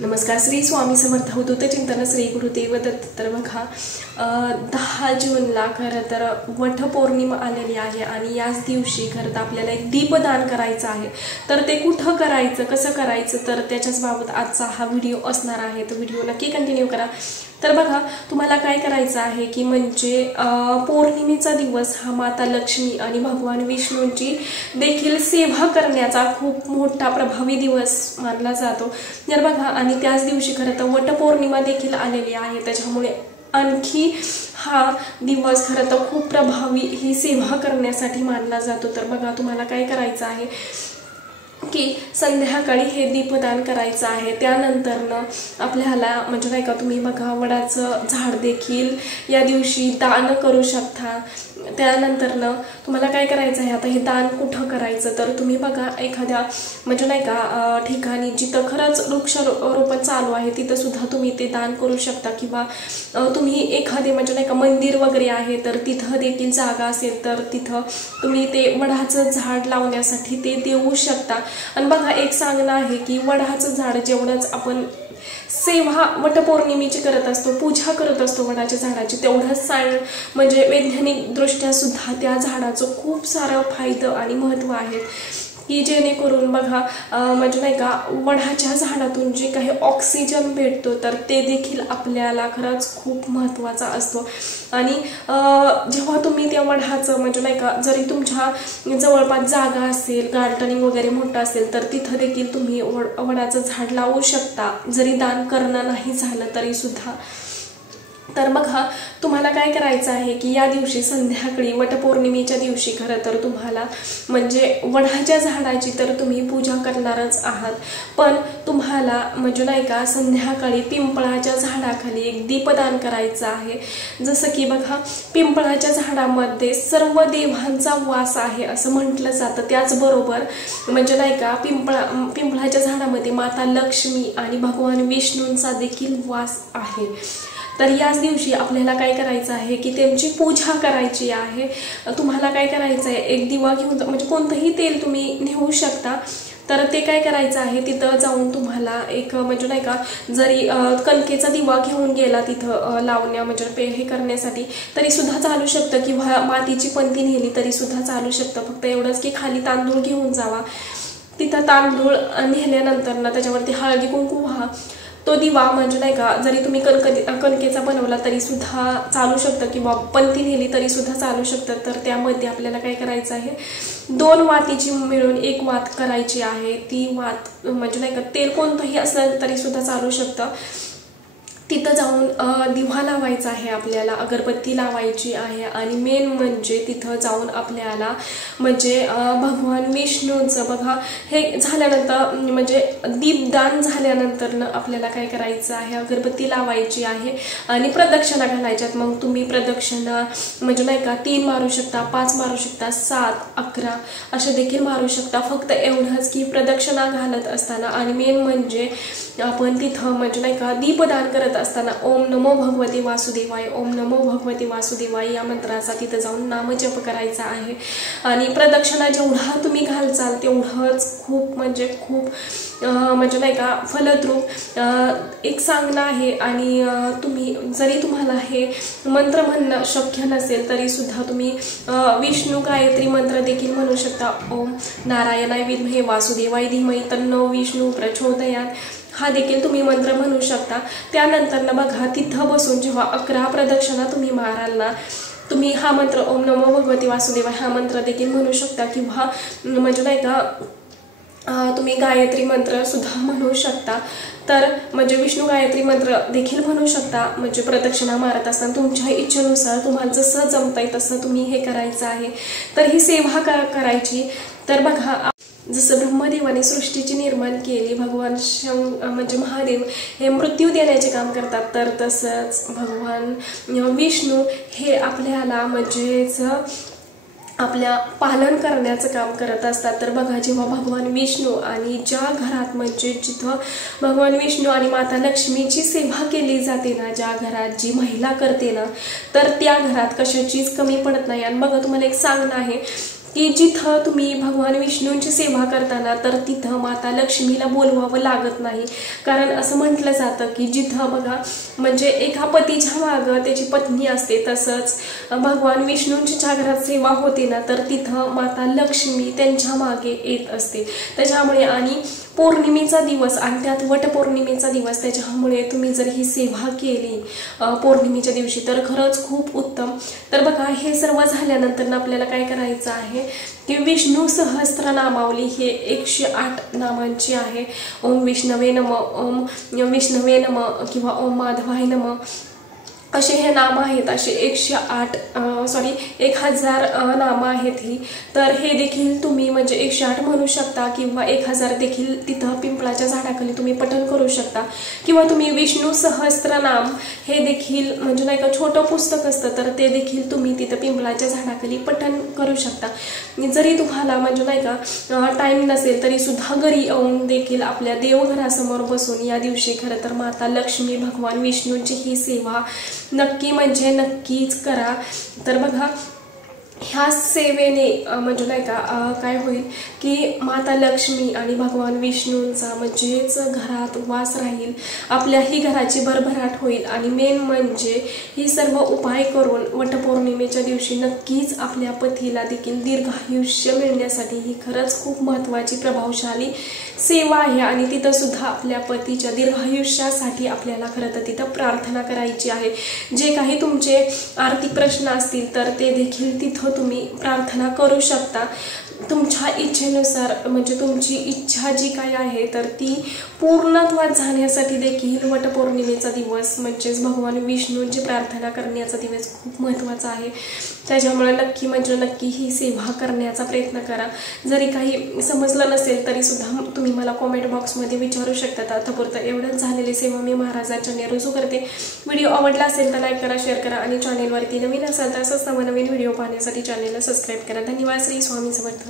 नमस्कार. श्री स्वामी समर्थ अवधूत चिंतन श्री गुरुदेव दत्त. तर बघा 10 जूनला खरं तर वटपौर्णिमा आलेली आहे आणि याच दिवशी खरं तर आपल्याला एक दीपदान करायचं आहे. तर ते कुठं करायचं, कसं करायचं, तर त्याच्याच बाबत आजचा हा व्हिडिओ असणार आहे. तर व्हिडिओ नक्की कंटिन्यू करा. तर बघा तुम्हाला काय करायचं आहे की म्हणजे पौर्णिमेचा दिवस हा माता लक्ष्मी आणि भगवान विष्णूंची देखील सेवा करण्याचा खूप मोठा प्रभावी दिवस मानला जातो. तर बघा आणि त्याच दिवशी खरं तर वटपौर्णिमा देखील आलेली आहे. त्याच्यामुळे आणखी हा दिवस खरं तर खूप प्रभावी ही सेवा करण्यासाठी मानला जातो. तर बघा तुम्हाला काय करायचं आहे की संध्याकाळी हे दीपदान करायचं आहे. त्यानंतर आपल्याला म्हणजे नाही का तुम्ही बघा वडाचं झाड देखील या दिवशी दान करू शकता. त्यानंतर तुम्हाला काय करायचं आहे, आता हे दान कुठं करायचं, तर तुम्ही बघा एखाद्या म्हणजे नाही का ठिकाणी जिथं खरंच वृक्षारोपण चालू आहे तिथं सुद्धा तुम्ही ते दान करू शकता. किंवा तुम्ही एखादे म्हणजे नाही का मंदिर वगैरे आहे तर तिथं देखील जागा असेल तर तिथं तुम्ही ते वडाचं झाड लावण्यासाठी ते देऊ शकता. आणि बघा एक सांगणं आहे की वडाचं झाड जेवढंच आपण सेवा वटपौर्णिमेची करत असतो, पूजा करत असतो वडाच्या झाडाची, तेवढंच म्हणजे वैज्ञानिक दृष्ट्या सुद्धा त्या झाडाचं खूप सारं फायदा आणि महत्त्व आहे की जेणेकरून बघा म्हणजे नाही का वडाच्या झाडातून जे काही ऑक्सिजन भेटतो तर ते देखील आपल्याला खरंच खूप महत्त्वाचा असतो. आणि जेव्हा तुम्ही त्या वडाचं म्हणजे नाही का जरी तुमच्या जवळपास जागा असेल, गार्डनिंग वगैरे मोठं असेल तर तिथं देखील तुम्ही वडाचं झाड लावू शकता, जरी दान करणं नाही झालं तरी सुद्धा. तर बघा तुम्हाला काय करायचं आहे की या दिवशी संध्याकाळी वटपौर्णिमेच्या दिवशी खरं तर तुम्हाला म्हणजे वडाच्या झाडाची तर तुम्ही पूजा करणारच आहात, पण तुम्हाला म्हणजे नाही का संध्याकाळी पिंपळाच्या झाडाखाली एक दीपदान करायचं आहे. जसं की बघा पिंपळाच्या झाडामध्ये सर्व देवांचा वास आहे असं म्हटलं जातं. त्याचबरोबर म्हणजे नाही का पिंपळाच्या झाडामध्ये माता लक्ष्मी आणि भगवान विष्णूंचा देखील वास आहे. तर याच दिवशी आपल्याला काय करायचं आहे की त्यांची पूजा करायची आहे. तुम्हाला काय करायचं आहे, एक दिवा घेऊन म्हणजे कोणतंही तेल तुम्ही नेऊ शकता. तर ते काय करायचं आहे तिथं जाऊन तुम्हाला एक म्हणजे नाही का जरी कणकेचा दिवा घेऊन गेला तिथं लावण्या म्हणजे हे करण्यासाठी तरी सुद्धा चालू शकतं, किंवा मातीची पंती नेली तरी सुद्धा चालू शकतं. फक्त एवढंच की खाली तांदूळ घेऊन जावा. तिथं तांदूळ नेल्यानंतर त्याच्यावरती हळदी कुंकू व्हा. तो दिवा म्हणजे नाही का जरी तुम्ही कणकेचा बनवला तरी सुद्धा चालू शकतं, किंवा पंती नेली तरी सुद्धा चालू शकतं. तर त्यामध्ये आपल्याला काय करायचं आहे, 2 वातीची मिळून 1 वात करायची आहे. ती वात म्हणजे नाही का तेल कोणतंही असलं तरी सुद्धा चालू शकतं. तिथं जाऊन दिवा लावायचा आहे आपल्याला, अगरबत्ती लावायची आहे. आणि मेन म्हणजे तिथं जाऊन आपल्याला म्हणजे भगवान विष्णूंचं बघा हे झाल्यानंतर म्हणजे दीपदान झाल्यानंतर आपल्याला काय करायचं आहे, अगरबत्ती लावायची आहे आणि प्रदक्षिणा घालायच्यात. मग तुम्ही प्रदक्षिणा म्हणजे नाही का 3 मारू शकता, 5 मारू शकता, 7, 11 असे देखील मारू शकता. फक्त एवढंच की प्रदक्षिणा घालत असताना आणि मेन म्हणजे आपण तिथं म्हणजे नाही का दीपदान करत असताना ओम नमो भगवते वासुदेवाय, ओम नमो भगवते वासुदेवाय या मंत्राचा तिथं जाऊन नामजप करायचा आहे. आणि प्रदक्षिणा जेवढा तुम्ही घालचाल तेवढंच खूप म्हणजे खूप म्हणजे नाही का फलद्रूप एक सांगणं आहे. आणि तुम्ही जरी तुम्हाला हे मंत्र म्हणणं शक्य नसेल तरी सुद्धा तुम्ही विष्णू गायत्री मंत्र देखील म्हणू शकता. ओम नारायणाय विद्महे वासुदेवाय धीमहि तन्नो विष्णू प्रचोदयात् हा देखील तुम्ही मंत्र म्हणू शकता. त्यानंतर बघा तिथं बसून जेव्हा 11 प्रदक्षिणा तुम्ही माराल ना, तुम्ही हा मंत्र ओम नमो भगवते वासुदेवाय हा मंत्र देखील म्हणू शकता. किंवा म्हणजे नाही का तुम्ही गायत्री मंत्र सुद्धा म्हणू शकता. तर म्हणजे विष्णू गायत्री मंत्र देखील म्हणू शकता. म्हणजे प्रदक्षिणा मारत असताना तुमच्या इच्छेनुसार तुम्हाला जसं जमतंय तसं तुम्ही हे करायचं आहे. तर ही सेवा करायची. तर बघा जसं ब्रह्मदेवाने सृष्टीची निर्माण केली, भगवान म्हणजे महादेव हे मृत्यू देण्याचे काम करतात, तर तसंच भगवान विष्णू हे आपल्याला म्हणजेच आपल्या पालन करण्याचं काम करत असतात. तर बघा जेव्हा भगवान विष्णू आणि ज्या घरात म्हणजे जिथं भगवान विष्णू आणि माता लक्ष्मीची सेवा केली जाते ना, ज्या घरात जी महिला करते ना, तर त्या घरात कशाचीच कमी पडत नाही. आणि बघा तुम्हाला एक सांगणं आहे की जिथं तुम्ही भगवान विष्णूंची सेवा करताना तर तिथं माता लक्ष्मीला बोलवावं लागत नाही. कारण असं म्हटलं जातं की जिथं बघा म्हणजे एका पतीच्या मागं त्याची पत्नी असते, तसंच भगवान विष्णूंची ज्या घरात सेवा होते ना तर तिथं माता लक्ष्मी त्यांच्या मागे येत असते. त्याच्यामुळे आणि पौर्णिमेचा दिवस आणि त्यात वटपौर्णिमेचा दिवस, त्याच्यामुळे तुम्ही जर ही सेवा केली पौर्णिमेच्या दिवशी तर खरंच खूप उत्तम. तर बघा हे सर्व झाल्यानंतर आपल्याला काय करायचं आहे की विष्णू सहस्त्रनामावली हे 108 नामांची आहे. ओम विष्णवे नमः, ओम विष्णवे नमः किंवा ओम माधवाय नमः असे हे नाम आहेत. असे 1000 नामं आहेत ही. तर हे देखील तुम्ही म्हणजे 108 म्हणू शकता किंवा 1000 देखील तिथं पिंपळाच्या झाडाखाली तुम्ही पठण करू शकता. किंवा तुम्ही विष्णू सहस्त्रनाम हे देखील म्हणजे नाही का छोटं पुस्तक असतं तर ते देखील तुम्ही तिथं पिंपळाच्या झाडाखाली पठण करू शकता. जरी तुम्हाला म्हणजे नाही का टाईम नसेल तरी सुद्धा घरी येऊन देखील आपल्या देवघरासमोर बसून या दिवशी खरं तर माता लक्ष्मी भगवान विष्णूंची ही सेवा नक्की म्हणजे नक्कीच करा. तर बघा ह्या सेवेने म्हणजे नाही का काय होईल की माता लक्ष्मी आणि भगवान विष्णूंचा म्हणजेच घरात वास राहील, आपल्याही घराची भरभराट होईल. आणि मेन म्हणजे ही सर्व उपाय करून वटपौर्णिमेच्या दिवशी नक्कीच आपल्या पतीला देखील दीर्घायुष्य मिळण्यासाठी ही खरंच खूप महत्त्वाची प्रभावशाली सेवा आहे. आणि तिथं सुद्धा आपल्या पतीच्या दीर्घायुष्यासाठी आपल्याला खरं तर तिथं प्रार्थना करायची आहे. जे काही तुमचे आर्थिक प्रश्न असतील तर ते देखील तिथं तुम्ही प्रार्थना करू शकता तुमच्या इच्छेनुसार. म्हणजे तुमची इच्छा जी काही आहे तर ती पूर्णत्वात जाण्यासाठी देखील वटपौर्णिमेचा दिवस म्हणजेच भगवान विष्णूंची प्रार्थना करण्याचा दिवस खूप महत्त्वाचा आहे. त्याच्यामुळे नक्की म्हणजे नक्की ही सेवा करण्याचा प्रयत्न करा. जरी काही समजलं नसेल तरी सुद्धा तुम्ही मला कॉमेंट बॉक्समध्ये विचारू शकता. आतापुरतं एवढंच झालेली सेवा मी महाराजांच्या रुजू करते. व्हिडिओ आवडला असेल तर लाईक करा, शेअर करा आणि चॅनेलवरती नवीन असाल तर असंच नवीन व्हिडिओ पाहण्यासाठी चॅनेलला सबस्क्राईब करा. धन्यवाद. श्री स्वामी समर्थ.